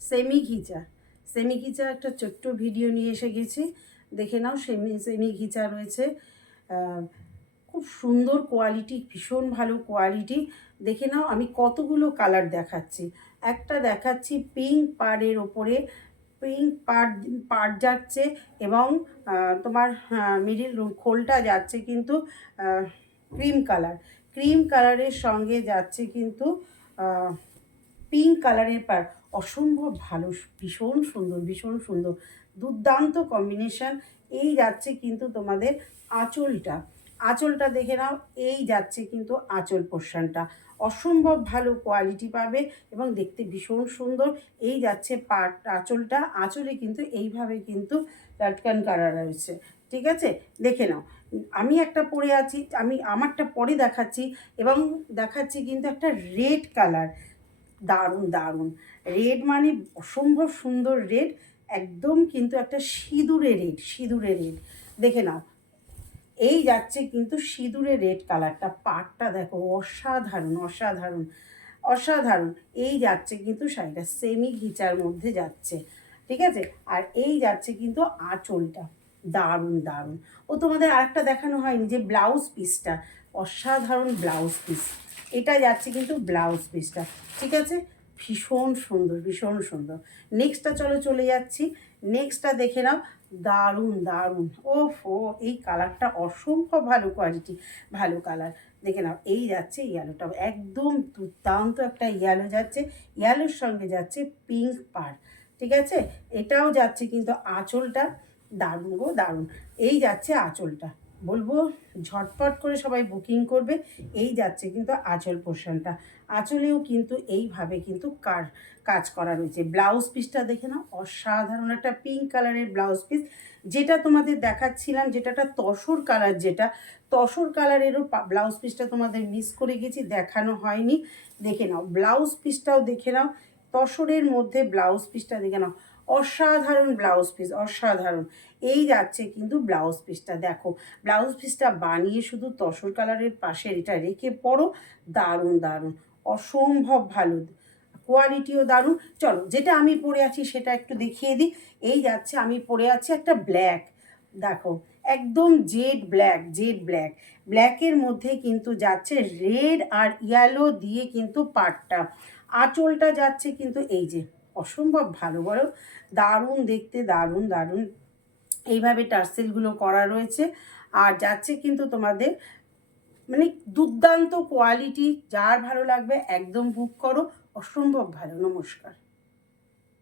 Semi ঘিচা একটা ছোট্ট video নিয়ে এসে গেছি, দেখে নাও। সেমি ঘিচা রয়েছে, খুব সুন্দর কোয়ালিটি, ভীষণ ভালো কোয়ালিটি। দেখে নাও আমি কতগুলো কালার দেখাচ্ছি। একটা দেখাচ্ছি পিঙ্ক পাড়ের ওপরে, পিঙ্ক পাড় যাচ্ছে এবং তোমার মিডিল খোলটা যাচ্ছে কিন্তু ক্রিম কালারের সঙ্গে যাচ্ছে কিন্তু পিঙ্ক কালারের পাড়। অসম্ভব ভালো, ভীষণ সুন্দর, দুর্দান্ত কম্বিনেশন। এই যাচ্ছে কিন্তু তোমাদের আঁচলটা দেখে নাও। এই যাচ্ছে কিন্তু আঁচল পোর্শনটা, অসম্ভব ভালো কোয়ালিটি পাবে এবং দেখতে ভীষণ সুন্দর। এই যাচ্ছে আঁচলটা, আঁচলে কিন্তু এইভাবে কিন্তু লাটকান করা রয়েছে, ঠিক আছে। দেখে নাও, আমি একটা পরে আছি, আমি আমারটা পরে দেখাচ্ছি এবং দেখাচ্ছি কিন্তু একটা রেড কালার, দারুণ রেড, মানে অসম্ভব সুন্দর রেড, একদম কিন্তু একটা সিঁদুরে রেড। দেখে নাও, এই যাচ্ছে কিন্তু সিঁদুরে রেড কালারটা, পাড়টা দেখো অসাধারণ। এই যাচ্ছে কিন্তু শাড়িটা সেমি ঘিচার মধ্যে যাচ্ছে, ঠিক আছে। আর এই যাচ্ছে কিন্তু আঁচলটা, দারুণ। ও তোমাদের আরেকটা দেখানো হয়নি, যে ব্লাউজ পিসটা, অসাধারণ ব্লাউজ পিস। এটা যাচ্ছে কিন্তু ব্লাউজ পিসটা, ঠিক আছে। ভীষণ সুন্দর। নেক্সটটা চলে যাচ্ছি। নেক্সটটা দেখে নাও, দারুণ। ও এই কালারটা অসম্ভব ভালো কোয়ালিটি, ভালো কালার। দেখে নাও, এই যাচ্ছে ইয়েলোটা, একদম দুর্দান্ত একটা ইয়েলো যাচ্ছে, ইয়েলোর সঙ্গে যাচ্ছে পিঙ্ক পাড়, ঠিক আছে। এটাও যাচ্ছে কিন্তু আঁচলটা, দারুণ। এই যাচ্ছে আঁচলটা, বলবো ঝটপট করে সবাই বুকিং করবে। এই যাচ্ছে কিন্তু আঁচল পোর্শনটা, আঁচলেও কিন্তু এইভাবে কিন্তু কাজ করা রয়েছে। ব্লাউজ পিসটা দেখে নাও, অসাধারণ একটা পিঙ্ক কালারের ব্লাউজ পিস। যেটা তোমাদের দেখাচ্ছিলাম, যেটা তসর কালার, তসর কালারেরও ব্লাউজ পিসটা তোমাদের মিস করে গেছি, দেখানো হয়নি। দেখে নাও ব্লাউজ পিসটাও, দেখে নাও তসরের মধ্যে ব্লাউজ পিসটা দেখে নাও, অসাধারণ ব্লাউজ পিস, অসাধারণ। এই যাচ্ছে কিন্তু ব্লাউজ পিসটা, দেখো ব্লাউজ পিসটা বানিয়ে শুধু তসর কালারের পাশে এটা রেখে পরো, দারুণ, অসম্ভব ভালো, কোয়ালিটিও দারুণ। চলো, যেটা আমি পরে আছি সেটা একটু দেখিয়ে দিই। এই যাচ্ছে, আমি পরে আছি একটা ব্ল্যাক, দেখো একদম জেড ব্ল্যাকের মধ্যে কিন্তু যাচ্ছে রেড আর ইয়েলো দিয়ে কিন্তু পাড়টা, আঁচলটা যাচ্ছে কিন্তু এই যে অসম্ভব ভালো, বলো দারুণ দেখতে, দারুণ। এইভাবে টার্সেলগুলো করা রয়েছে আর যাচ্ছে কিন্তু তোমাদের, মানে দুর্দান্ত কোয়ালিটি। যার ভালো লাগবে একদম বুক করো, অসম্ভব ভালো। নমস্কার।